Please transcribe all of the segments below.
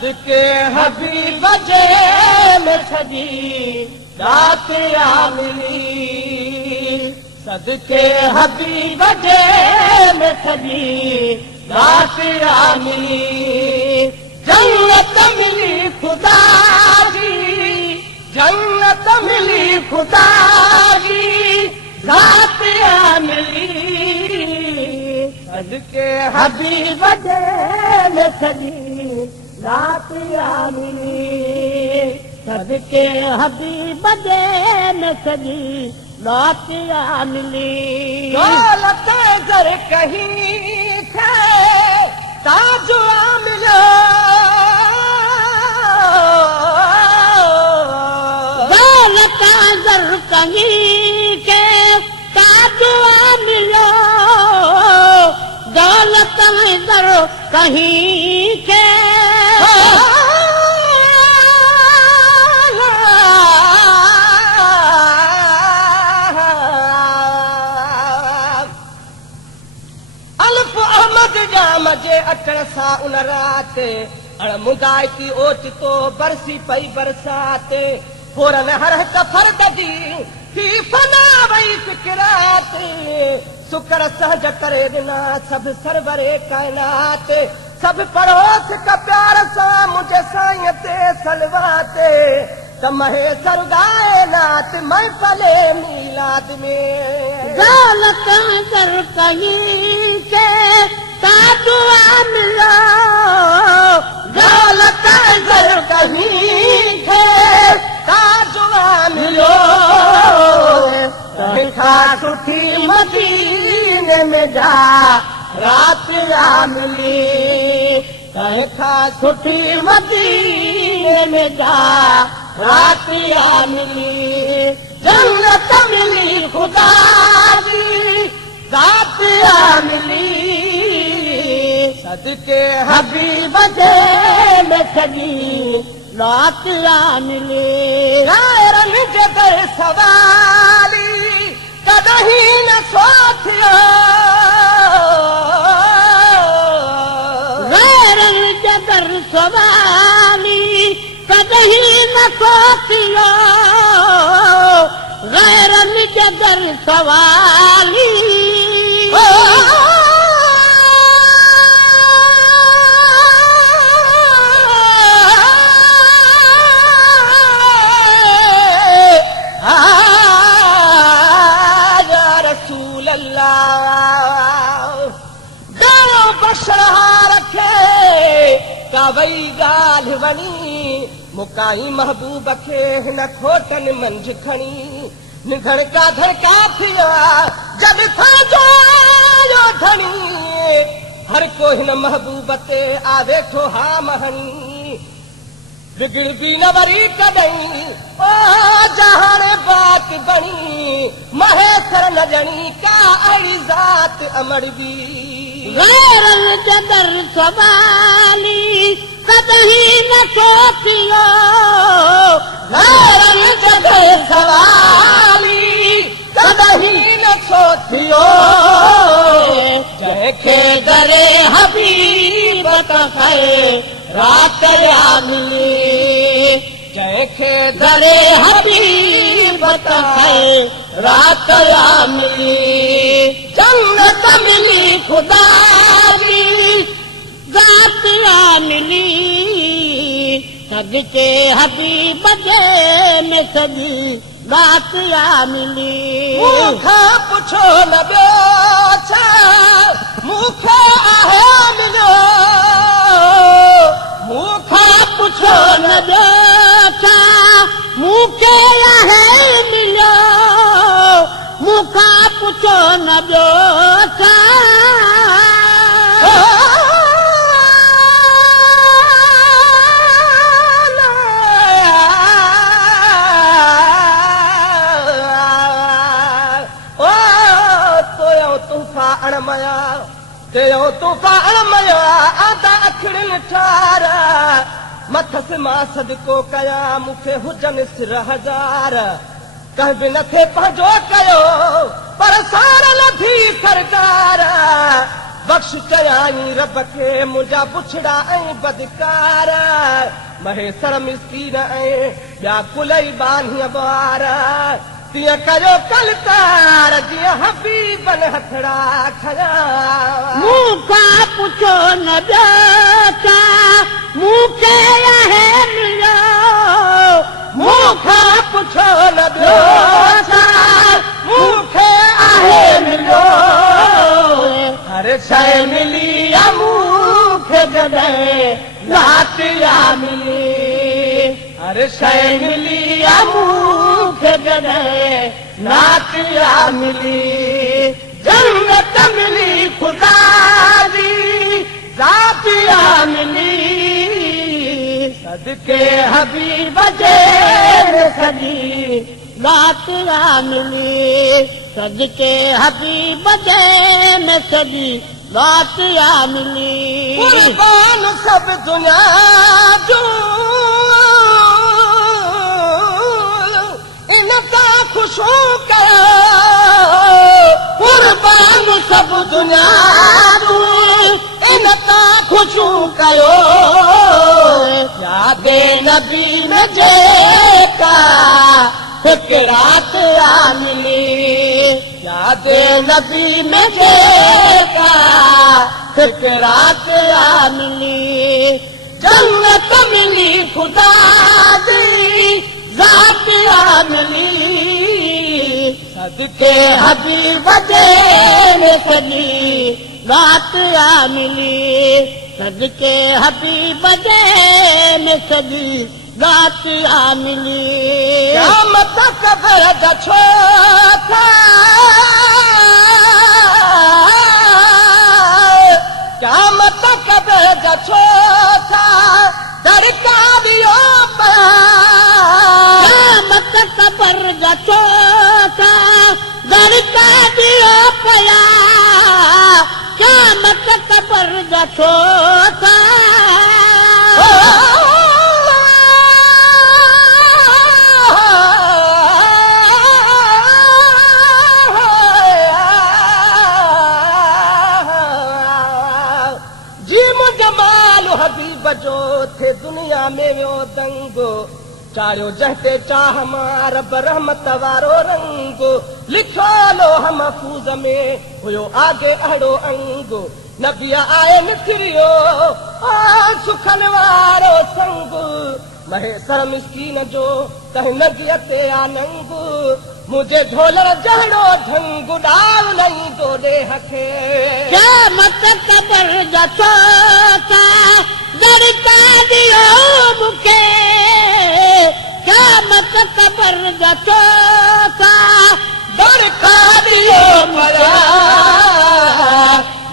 सदके हबीब जे में सजी रात आ मिली सदके हबीब जे में सजी रात आ मिली जन्नत मिली खुदा जी जन्नत मिली खुदा जी रात आ मिली सदके हबीब जे में सजी रात आ मिली सदके हबीब जे में सजी रात आ मिली दौलत जर कहीं थे ताज आ मिलो दौलत जर कहीं के ताज आ मिलो दौलत जर कहीं के अल्फ अहमद जाम जे अचण सां उन राति अणमुदाइती ओचितो बरसी पई बरसात फोरन हर हिक फर्द जी थी फना वई फिक्रात सुकर सहज करे ॾिना सभु सरवरे काइनात सभु पड़ोस का प्यार सां मुंहिंजे साईं ते सलवात त महे सरगाए नात महफले मीलाद में दौलत जर कहीं के ताजु आ मिलो दौलत जर कहीं के ताजु आ मिलो तंहिंखा सुठी मदीने में जा रात आ मिली तंहिंखा सुठी मदीने में जा रात आ मिली जन्नत मिली खुदा जी रात आ मिली सदके हबीब जे में सजी रात आ मिली गायरन जे दर सवाली कदहीं न सोचियो गायरन जे दर सवाली कदहीं न सोचियो गैरन जे दर सवाली रसूल अल्लाह दो बशरहा रखे का वई ॻाल्हि वञी मुकाई महबूब खे हिन खोटन मंझ खणी निघण का धड़का थिया जब था जो धणी हर को हिन महबूब ते आ वेठो हा महणी बिगड़ बि न वरी कॾहिं ओ जहान बात बणी महेश्वर न ॼणी का अहिड़ी ज़ात अमर बि गैरन जे दर सवाली कदहीं न सोचियो गैरन जे दर सवाली कदहीं न सोचियो जंहिंखे दरे हबीब खे रात आ मिली जंहिंखे दरे हबीब खे रात आ मिली जन्नत मिली खुदा जी रात आ मिली सदके हबीब जे में सजी रात आ मिली मूंखां पुछो न ॿियो छा मूंखे आहे मिलियो मूंखां पुछो न ॿियो छा मूंखे आहे मिलियो मूंखां पुछो न ॿियो छा अणमया देयो तूफा अणमया आदा अखड़िन ठारा मथस मां सदको कया मूंखे हुजनि सिर हज़ार कंहिं बि नथे पंहिंजो कयो पर सार न थी सरदार बख़्श कयाई रब खे मुंहिंजा पुछड़ा ऐं बदकार महेसर मिस्कीन ऐं ॿिया कुलई बानीअ ॿार तीअं कयो कलकार जीअं हबीबन हथड़ा खया मूंखां पुछो न ॿियो मूंखे आहे मिलियो मूंखां पुछो न ॿियो मूंखे आहे मिलियो हर शइ मिली आहे मूंखे जॾहिं लातिया मिली हर शइ मिली आहे मूंखे जॾहिं लातिया मिली जन्नत मिली ख़ुदा जी ज़ातिया मिली सदके हबीब जे सॼी लातिया मिली सदके हबीब जे में सॼी लातिया मिली कुर्बान सब दुनिया जो इन तां ख़ुशू कयो कुर्बान सब दुनिया जो इन तां ख़ुशू कयो यादे नबी में जेका हिक रात आ मिली यादे नबी में जेका हिक रात आ मिली जन्नत मिली ख़ुदा जी ज़ात आ मिली सदके हबीब जे सॼी रात आ मिली सदके हबीब जे में सॼी रात आ मिली क़यामत कबर दा छो था क़यामत कबर दा छो था दरका दियो पिया क़यामत कबर दा छो था दरका दियो पिया क़यामत कबर दा छो था हबीब जो थे दुनिया में वियो दंगो चारियो जंहिं चाह मार रहमत वारो रंग लिखियो लोह महफूज़ में हुयो आगे अहिड़ो अंग नबी आए निकिरियो सुखन वारो संग महेसर मिस्कीन जो कहीं नदीअ ते आनंग मुझे ढोलर जहिड़ो ढंग डाल नहीं दो देह खे क़यामत कबर दा छो था दरका दियो मूंखे क़यामत कबर दा छो था दरका दियो पिया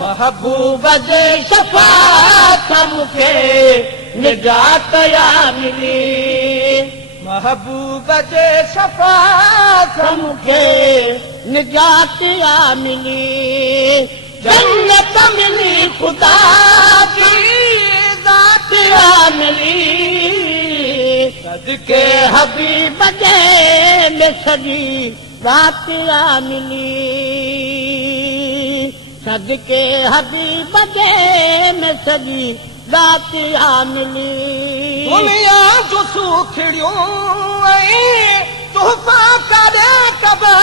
महबूब जे शफ़ाअत मूंखे निजात आ मिली महबूब जे शफ़ाअत मूंखे निजात आ मिली जन्नत मिली ख़ुदा जी ज़ात आ मिली सदके हबीब बजे में सॼी रात आ मिली सदके हबीब जे में सॼी रात आ मिली दुनिया जो सुखड़ियूं ऐं तोहफ़ा करे कबा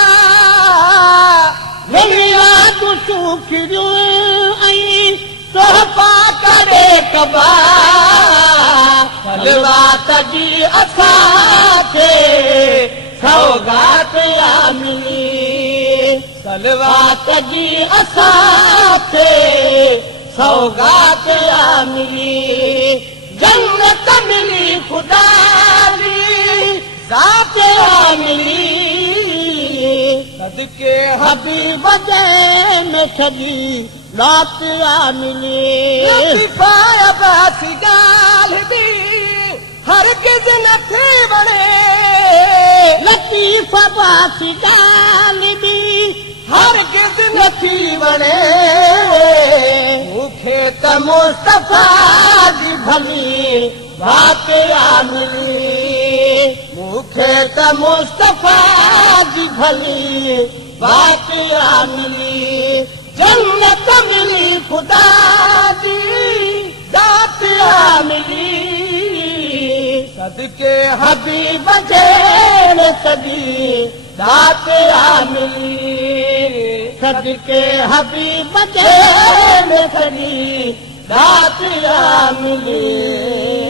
दुनिया जो सुखड़ियूं ऐं तोहफ़ा करे कबा हलवात जी असांखे सौगात आ मिली सलवात जी असांखे सौगात आ मिली जन्नत मिली ख़ुदा जी ज़ात आ मिली सदके हबीब जे में सॼी रात आ मिली लतीफ़ा अब्बासी ॻाल्हि बि हरगिज़ नथी वणे लतीफ़ अब्बासी ॻाल्हि बि हरगिज़ नथी वणे मूंखे त मुस्तफ़ा जी भली बात आ मिली मूंखे त मुस्तफ़ा जी भली बात आ मिली जन्नत मिली ख़ुदा जी ذات आ मिली सदके हबीब जे सदी ذات आ मिली सदके हबीब जे सदी ذات आ मिली